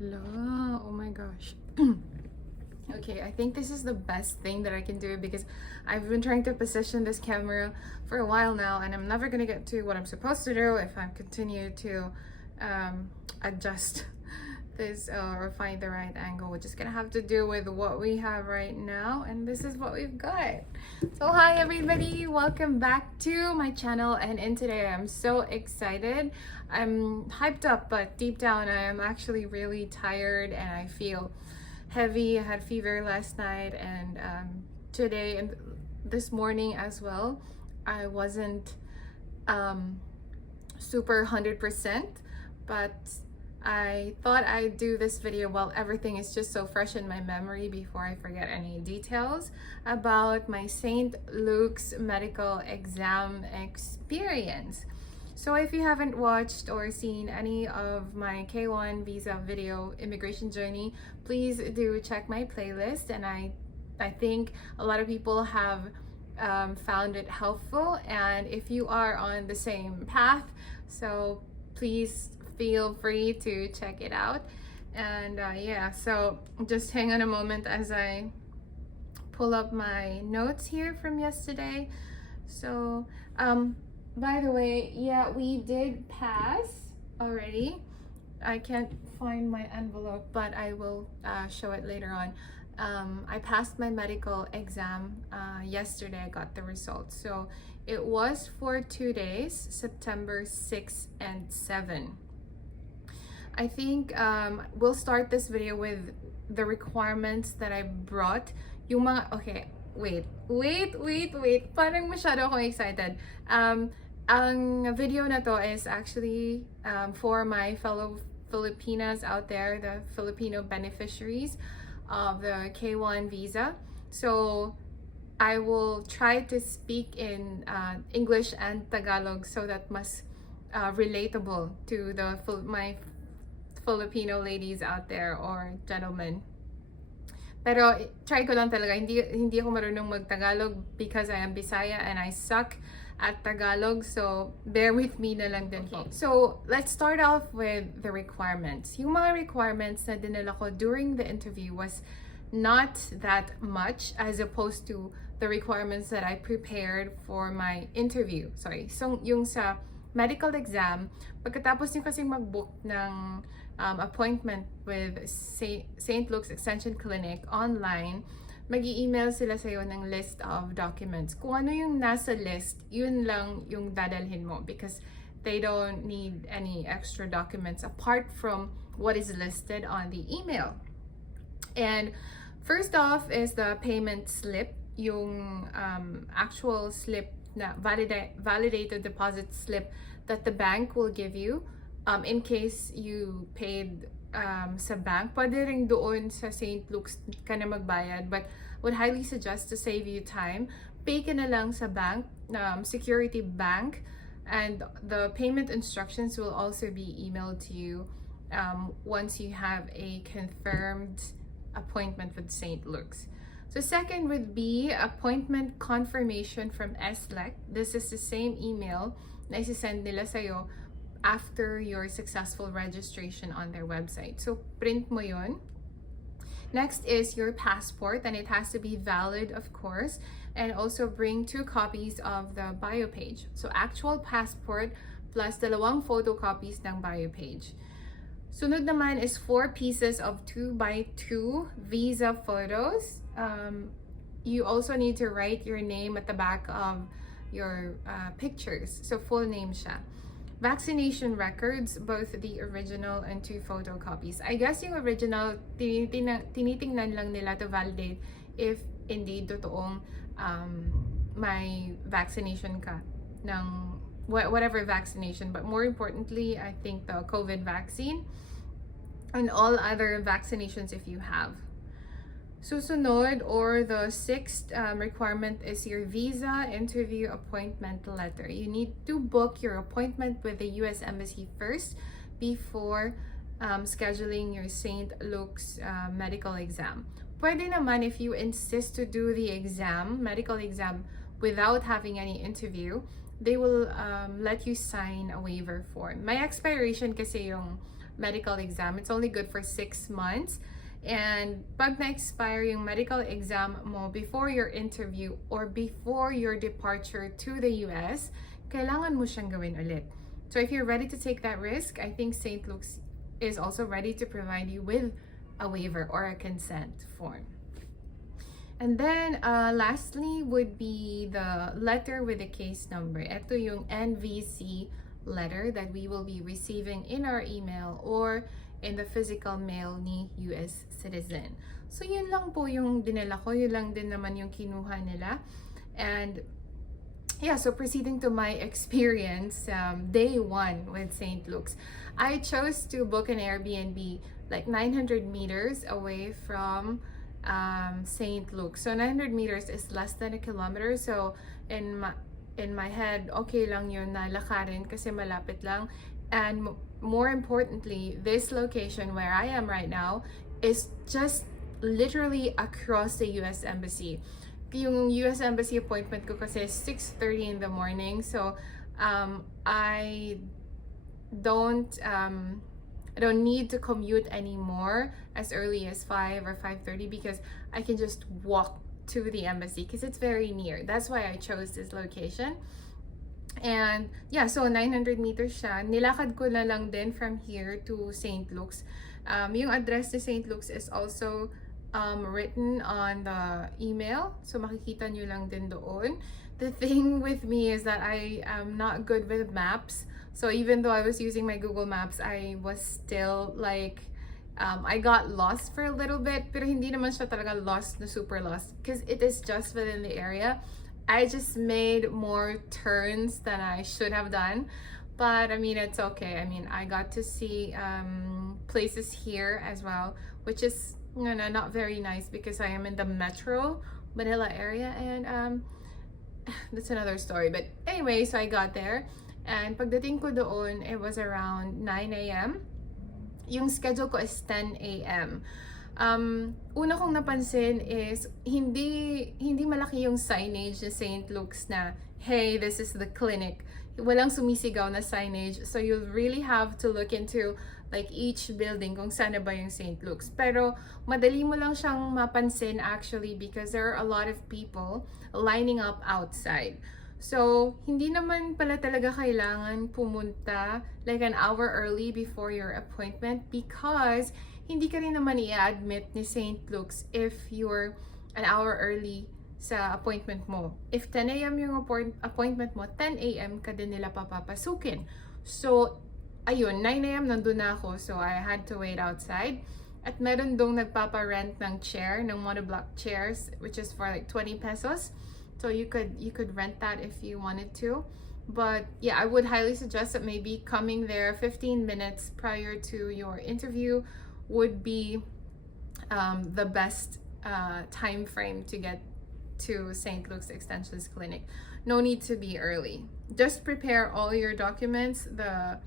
Hello. Oh my gosh. Okay, I think this is the best thing that I can do because I've been trying to position this camera for a while now, and I'm never gonna get to what I'm supposed to do if I continue to adjust this or find the right angle. We're just gonna have to do with what we have right now, and this is what we've got. So hi everybody, welcome back to my channel, and in today I'm so excited. I'm hyped up, but deep down I am actually really tired and I feel heavy. I had fever last night, and today and this morning as well. I wasn't super 100%, but I thought I'd do this video while everything is just so fresh in my memory before I forget any details about my St. Luke's medical exam experience. So if you haven't watched or seen any of my K1 visa video immigration journey, please do check my playlist, and I think a lot of people have found it helpful, and if you are on the same path, so please feel free to check it out. And yeah, so just hang on a moment as I pull up my notes here from yesterday. So by the way, yeah, we did pass already. I can't find my envelope, but I will show it later on. I passed my medical exam yesterday. I got the results. So it was for 2 days, September 6 and 7. I think we'll start this video with the requirements that I brought. Yung mga, okay, wait. Parang masyado akong excited. Ang video na to is actually for my fellow Filipinas out there, the Filipino beneficiaries of the K1 visa. So I will try to speak in English and Tagalog so that mas relatable to my Filipino ladies out there or gentlemen. Pero try ko lang talaga. Hindi ako marunong mag-Tagalog because I am Bisaya and I suck at Tagalog, so bear with me na lang din po. So let's start off with the requirements. Yung mga requirements na dinala ko during the interview was not that much as opposed to the requirements that I prepared for my interview. Sorry. So yung sa medical exam, pagkatapos nyo kasi mag-book ng appointment with St. Luke's Extension Clinic online, mag-i-email sila sa'yo ng list of documents. Kung ano yung nasa list, yun lang yung dadalhin mo because they don't need any extra documents apart from what is listed on the email. And first off is the payment slip, yung actual slip na validated deposit slip that the bank will give you in case you paid sa bank. Pwede rin doon sa St. Luke's ka na magbayad, but would highly suggest to save you time, pay ka na lang sa bank, Security Bank, and the payment instructions will also be emailed to you once you have a confirmed appointment with St. Luke's. So second would be appointment confirmation from SLEC. This is the same email na isisend nila sa'yo after your successful registration on their website. So print mo yun. Next is your passport, and it has to be valid, of course, and also bring 2 copies of the bio page. So actual passport plus 2 photocopies ng bio page. Sunod naman is 4 pieces of 2x2 visa photos. You also need to write your name at the back of your pictures. So full name siya. Vaccination records, both the original and 2 photocopies. I guess yung original, tinitingnan lang nila to validate if indeed totoong may vaccination ka ng whatever vaccination. But more importantly, I think the COVID vaccine and all other vaccinations if you have. Susunod, or the 6th requirement, is your visa interview appointment letter. You need to book your appointment with the US Embassy first before scheduling your St. Luke's medical exam. Pwede naman if you insist to do the medical exam without having any interview, they will let you sign a waiver form. May expiration kasi yung medical exam. It's only good for 6 months. And pag na-expire yung medical exam mo before your interview or before your departure to the US, kailangan mo siyang gawin ulit. So if you're ready to take that risk, I think St. Luke's is also ready to provide you with a waiver or a consent form. And then lastly would be the letter with the case number. Ito yung NVC letter that we will be receiving in our email or in the physical mail ni US citizen. So yun lang po yung dinala ko, yun lang din naman yung kinuha nila. And yeah, so proceeding to my experience, day 1 with St. Luke's. I chose to book an Airbnb like 900 meters away from St. Luke's. So 900 meters is less than a kilometer. So in my head, okay lang yun na lakarin kasi malapit lang. And more importantly, this location where I am right now is just literally across the US Embassy. Yung US Embassy appointment ko kasi is 6:30 in the morning. So I don't need to commute anymore as early as 5 or 5:30 because I can just walk to the embassy because it's very near. That's why I chose this location. And yeah, so 900 meters siya. Nilakad ko na lang din from here to St. Luke's. Yung address ni St. Luke's is also written on the email. So makikita nyo lang din doon. The thing with me is that I am not good with maps. So even though I was using my Google Maps, I was still like, I got lost for a little bit. Pero hindi naman siya talaga lost na super lost. Because it is just within the area. I just made more turns than I should have done, but I mean, it's okay. I mean, I got to see places here as well, which is not very nice because I am in the Metro Manila area, and that's another story. But anyway, so I got there, and pagdating ko doon, it was around 9 a.m. Yung schedule ko is 10 a.m. Una kong napansin is hindi malaki yung signage ni St. Luke's na, hey, this is the clinic. Walang sumisigaw na signage. So you'll really have to look into like each building kung saan na ba yung St. Luke's. Pero madali mo lang siyang mapansin actually because there are a lot of people lining up outside. So, hindi naman pala talaga kailangan pumunta like an hour early before your appointment because hindi ka rin naman i-admit ni St. Luke's if you're an hour early sa appointment mo. If 10 a.m. yung appointment mo, 10 a.m. ka din nila papapasukin. So, ayun, 9 a.m. nandun na ako. So, I had to wait outside. At meron dong nagpapa-rent ng chair, ng monoblock chairs, which is for like 20 pesos. So, you could rent that if you wanted to. But yeah, I would highly suggest that maybe coming there 15 minutes prior to your interview would be the best time frame to get to St. Luke's Extensions Clinic. No need to be early. Just prepare all your documents, the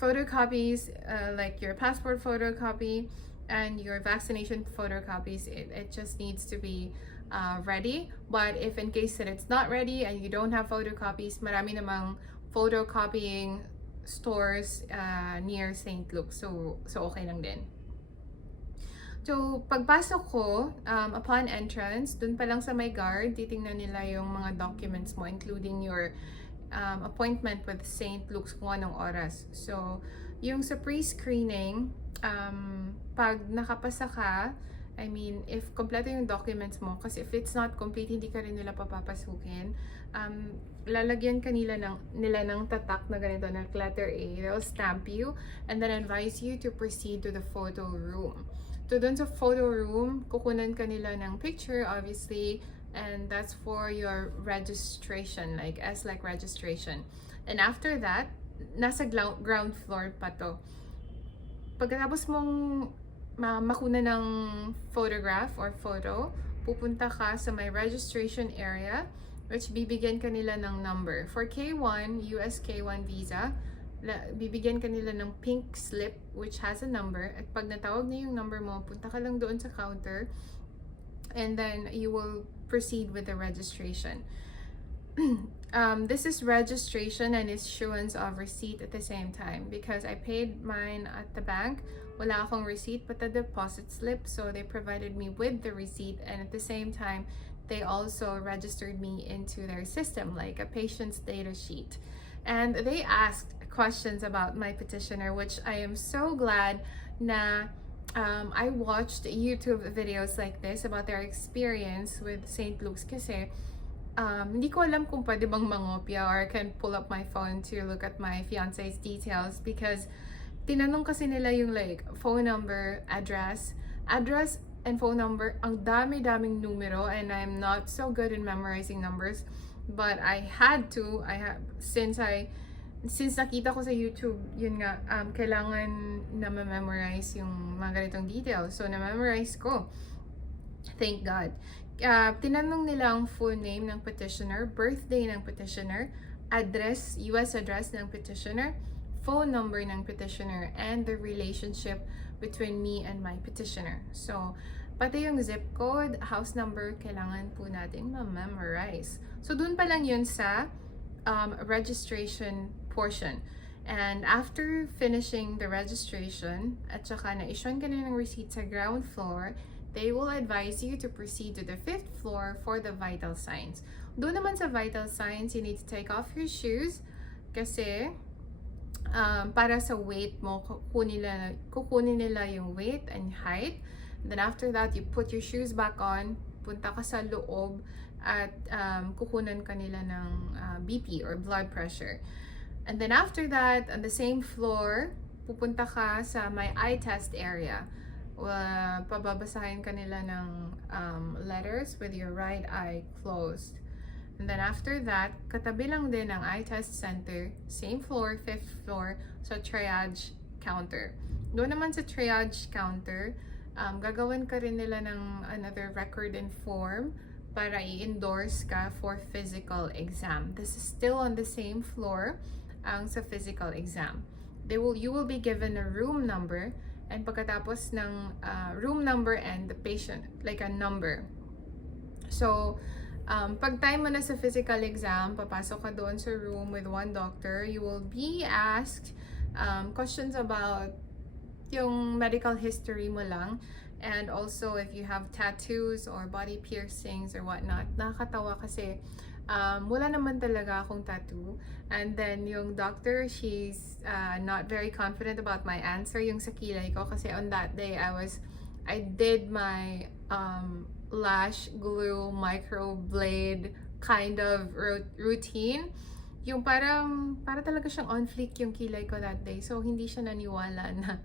photocopies, like your passport photocopy and your vaccination photocopies. It just needs to be ready. But if in case that it's not ready and you don't have photocopies, marami namang photocopying stores near St. Luke's. So okay lang din. So, pagpasok ko, upon entrance, dun pa lang sa may guard, titingnan nila yung mga documents mo, including your appointment with St. Luke's kung anong oras. So, yung sa pre-screening, pag nakapasa ka, I mean, if kompleto yung documents mo, kasi if it's not complete, hindi ka rin nila papapasukin, lalagyan ka nila ng tatak na ganito, na letter A. They'll stamp you and then advise you to proceed to the photo room. So, dun sa photo room, kukunan ka nila ng picture, obviously, and that's for your registration, like SLEC registration. And after that, nasa ground floor pa to. Pagkatapos mong makuna ng photograph or photo, pupunta ka sa may registration area, which bibigyan ka nila ng number. For K1, US K1 visa, bibigyan ka nila ng pink slip which has a number. At pag natawag na yung number mo, punta ka lang doon sa counter and then you will proceed with the registration. This is registration and issuance of receipt at the same time because I paid mine at the bank. Wala akong receipt but a deposit slip, so they provided me with the receipt, and at the same time they also registered me into their system like a patient's data sheet. And they asked questions about my petitioner, which I am so glad na I watched YouTube videos like this about their experience with St. Luke's kasi hindi ko alam kung pwede bang mangopya or I can pull up my phone to look at my fiance's details because tinanong kasi nila yung like phone number, address and phone number. Ang dami-daming numero and I'm not so good in memorizing numbers, but I had to. Since nakita ko sa YouTube, yun nga, kailangan na ma-memorize yung mga ganitong details. So, na-memorize ko. Thank God. Tinanong nila ang full name ng petitioner, birthday ng petitioner, address, US address ng petitioner, phone number ng petitioner, and the relationship between me and my petitioner. So, pati yung zip code, house number, kailangan po nating ma-memorize. So, dun pa lang yun sa registration portion. And after finishing the registration, at saka na-issue ka na ng receipt sa ground floor, they will advise you to proceed to the 5th floor for the vital signs. Doon naman sa vital signs, you need to take off your shoes kasi para sa weight mo, kukunin nila yung weight and height. Then after that, you put your shoes back on, punta ka sa loob at kukunan ka nila ng BP or blood pressure. And then after that, on the same floor, pupunta ka sa my eye test area. Pababasahin ka nila ng letters with your right eye closed. And then after that, katabi lang din ang eye test center, same floor, 5th floor, sa Triage Counter. Doon naman sa Triage Counter, gagawin ka rin nila ng another record and form para i-endorse ka for physical exam. This is still on the same floor ang sa physical exam. You will be given a room number, and pagkatapos ng room number and the patient, like a number. So, pag time mo na sa physical exam, papasok ka doon sa room with one doctor, you will be asked questions about yung medical history mo lang, and also if you have tattoos or body piercings or whatnot. Nakakatawa kasi wala naman talaga akong tattoo. And then yung doctor, she's not very confident about my answer yung sa kilay ko kasi on that day I did my lash glue microblade kind of routine. Yung para talaga siyang on fleek yung kilay ko that day. So hindi siya naniwala na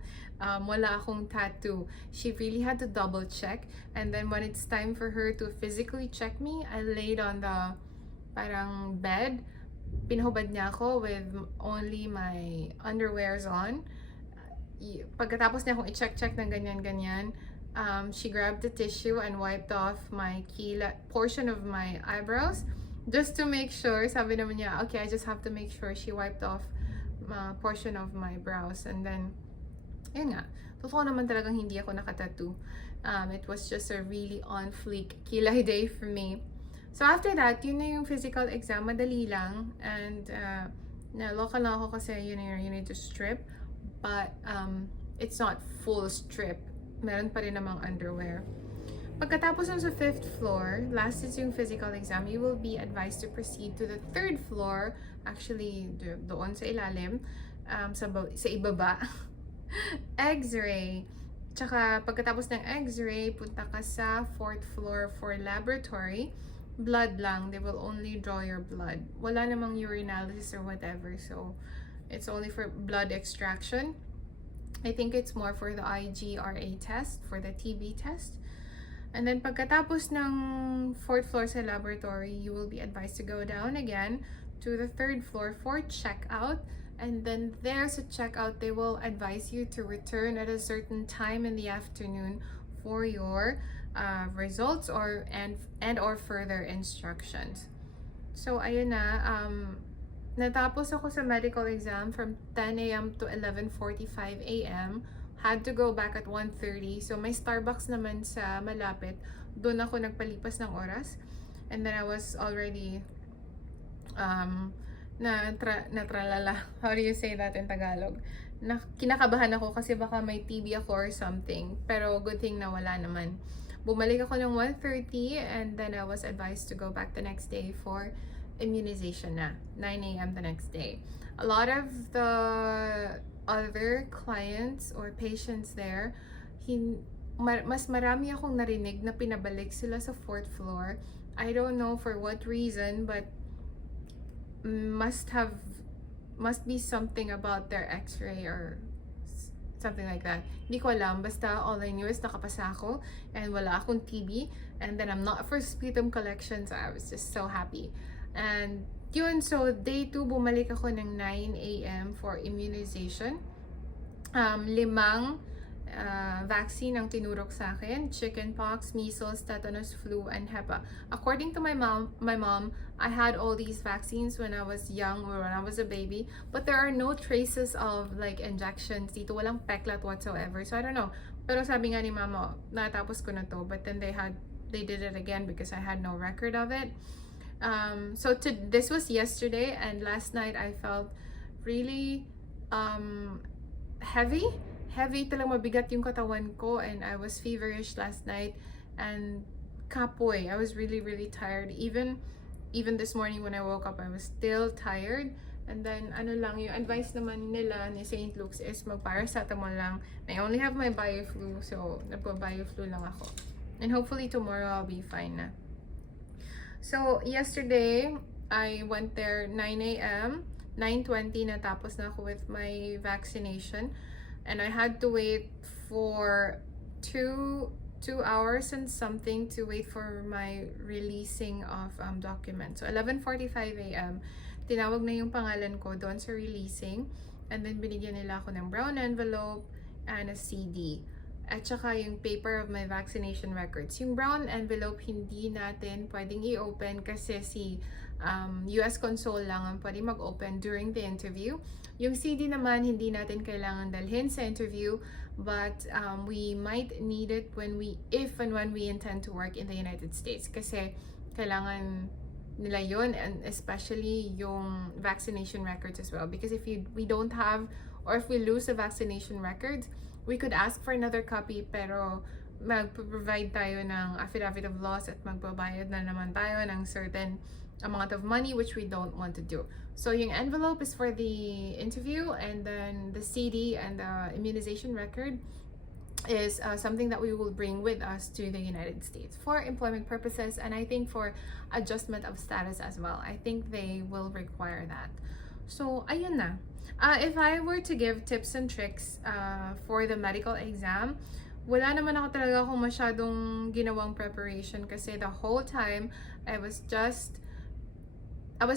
wala akong tattoo. She really had to double check. And then when it's time for her to physically check me, I laid on the parang bed. Pinahubad niya ako with only my underwears on. Pagkatapos niya akong i-check ng ganyan-ganyan, she grabbed the tissue and wiped off my portion of my eyebrows just to make sure. Sabi naman niya, okay, I just have to make sure. She wiped off portion of my brows, and then yun nga, totoo naman talagang hindi ako nakatattoo. It was just a really on fleek kilay day for me. So after that, yun na yung physical exam, madali lang, and naloka lang ako kasi you need to strip, but it's not full strip. Meron pa rin namang underwear. Pagkatapos ng sa 5th floor, last is yung physical exam, you will be advised to proceed to the 3rd floor, actually doon sa ilalim, sa ibaba. Xray. Tsaka pagkatapos ng Xray, punta ka sa 4th floor for laboratory. Blood lang, they will only draw your blood. Wala namang urinalysis or whatever, so it's only for blood extraction. I think it's more for the IgRA test, for the TB test. And then pagkatapos ng 4th floor sa laboratory, you will be advised to go down again to the 3rd floor for checkout. And then there sa checkout, they will advise you to return at a certain time in the afternoon for your results or further instructions. So ayun na, natapos ako sa medical exam from 10 a.m. to 11:45 a.m. Had to go back at 1:30. So may Starbucks naman sa malapit. Doon ako nagpalipas ng oras. And then I was already natralala. How do you say that in Tagalog? Kinakabahan ako kasi baka may TB ako or something. Pero good thing na wala naman. Bumalik ako ng 1:30 and then I was advised to go back the next day for immunization na. 9 a.m. the next day. A lot of the other clients or patients there, mas marami akong narinig na pinabalik sila sa 4th floor. I don't know for what reason, but must be something about their Xray or something like that. Hindi ko alam. Basta all I knew is nakapasa ako and wala akong TB, and then I'm not for sputum collection, so I was just so happy. And yun, so day 2 bumalik ako ng 9 a.m. for immunization. 5 vaccine ang tinurok sa akin: chickenpox, measles, tetanus, flu, and hepa. According to my mom, I had all these vaccines when I was young or when I was a baby, but there are no traces of like injections dito. Walang peklat whatsoever. So I don't know. Pero sabi nga ni mama, natapos ko na to, but then they did it again because I had no record of it. So this was yesterday, and last night I felt really heavy talagang, mabigat yung katawan ko, and I was feverish last night and kapoy. I was really tired. Even this morning when I woke up, I was still tired. And then yung advice naman nila ni St. Luke's is mag-paracetamol lang. I only have my bio-flu, so nagpa-bio-flu lang ako. And hopefully tomorrow I'll be fine na. So yesterday I went there 9 a.m. 9:20 natapos na ako with my vaccination. And I had to wait for 2 hours and something to wait for my releasing of documents. So 11:45 a.m. tinawag na yung pangalan ko doon sa releasing, and then binigyan nila ako ng brown envelope and a CD at saka yung paper of my vaccination records. Yung brown envelope hindi natin pwedeng i-open kasi si US Consul lang ang pwede mag-open during the interview. Yung CD naman hindi natin kailangan dalhin sa interview, but we might need it if and when we intend to work in the United States, kasi kailangan nila yun, and especially yung vaccination records as well, because if we don't have, or if we lose the vaccination records, we could ask for another copy, pero mag-provide tayo ng affidavit of loss at magbabayad na naman tayo ng certain amount of money, which we don't want to do. So yung envelope is for the interview, and then the CD and the immunization record is something that we will bring with us to the United States for employment purposes, and I think for adjustment of status as well. I think they will require that. So ayun na. If I were to give tips and tricks for the medical exam, wala naman ako talaga akong masyadong ginawang preparation, kasi the whole time I was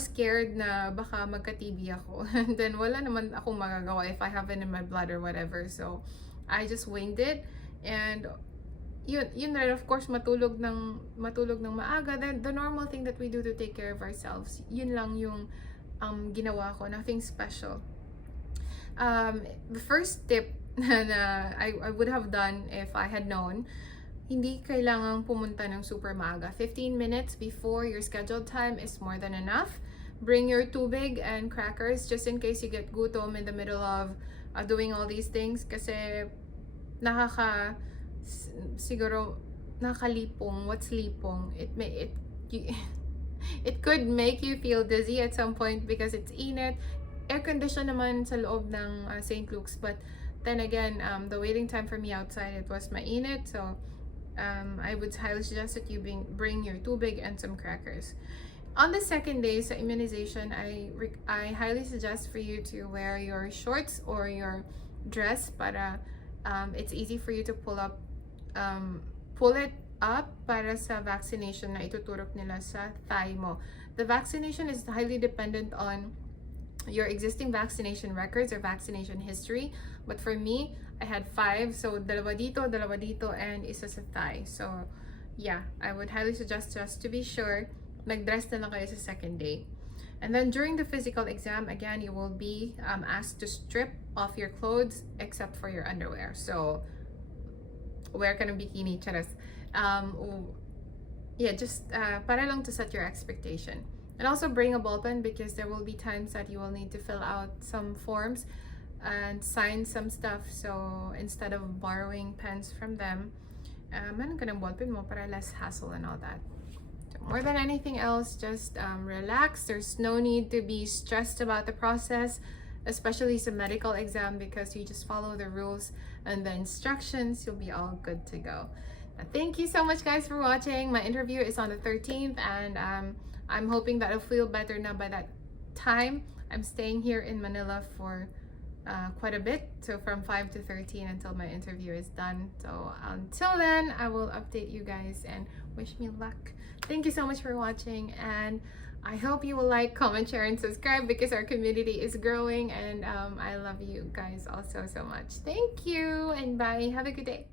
scared na baka magka-TB ako. And then wala naman akong magagawa if I have it in my blood or whatever. So I just winged it. And yun rin, of course, matulog ng maaga. Then the normal thing that we do to take care of ourselves, yun lang yung ginawa ko. Nothing special. The first tip na I would have done if I had known, hindi kailangang pumunta ng super maaga. 15 minutes before your scheduled time is more than enough. Bring your tubig and crackers just in case you get gutom in the middle of doing all these things, kasi siguro nakalipong. What's lipong? It could make you feel dizzy at some point because it's init. Air condition naman sa loob ng St. Luke's, but then again, the waiting time for me outside, it was mainit, so I would highly suggest that you bring your tubig and some crackers. On the second day sa immunization, I highly suggest for you to wear your shorts or your dress para it's easy for you to pull it up para sa vaccination na ituturok nila sa thigh mo. The vaccination is highly dependent on your existing vaccination records or vaccination history, but for me, I had 5, so dalawa dito, and isa sa thigh. So yeah, I would highly suggest, just to be sure, mag-dress na lang kayo sa second day. And then during the physical exam, again, you will be asked to strip off your clothes except for your underwear. So wear ka ng bikini, charas. Yeah, just para lang to set your expectation. And also bring a ball pen, because there will be times that you will need to fill out some forms and sign some stuff. So instead of borrowing pens from them, meron ka ng ball pen mo para less hassle and all that. So more than anything else, just relax. There's no need to be stressed about the process, especially some medical exam, because you just follow the rules and the instructions. You'll be all good to go. Thank you so much, guys, for watching. My interview is on the 13th, and I'm hoping that I'll feel better now by that time. I'm staying here in Manila for quite a bit, so from 5 to 13 until my interview is done. So until then, I will update you guys and wish me luck. Thank you so much for watching, and I hope you will like, comment, share, and subscribe, because our community is growing, and I love you guys also so much. Thank you, and bye. Have a good day.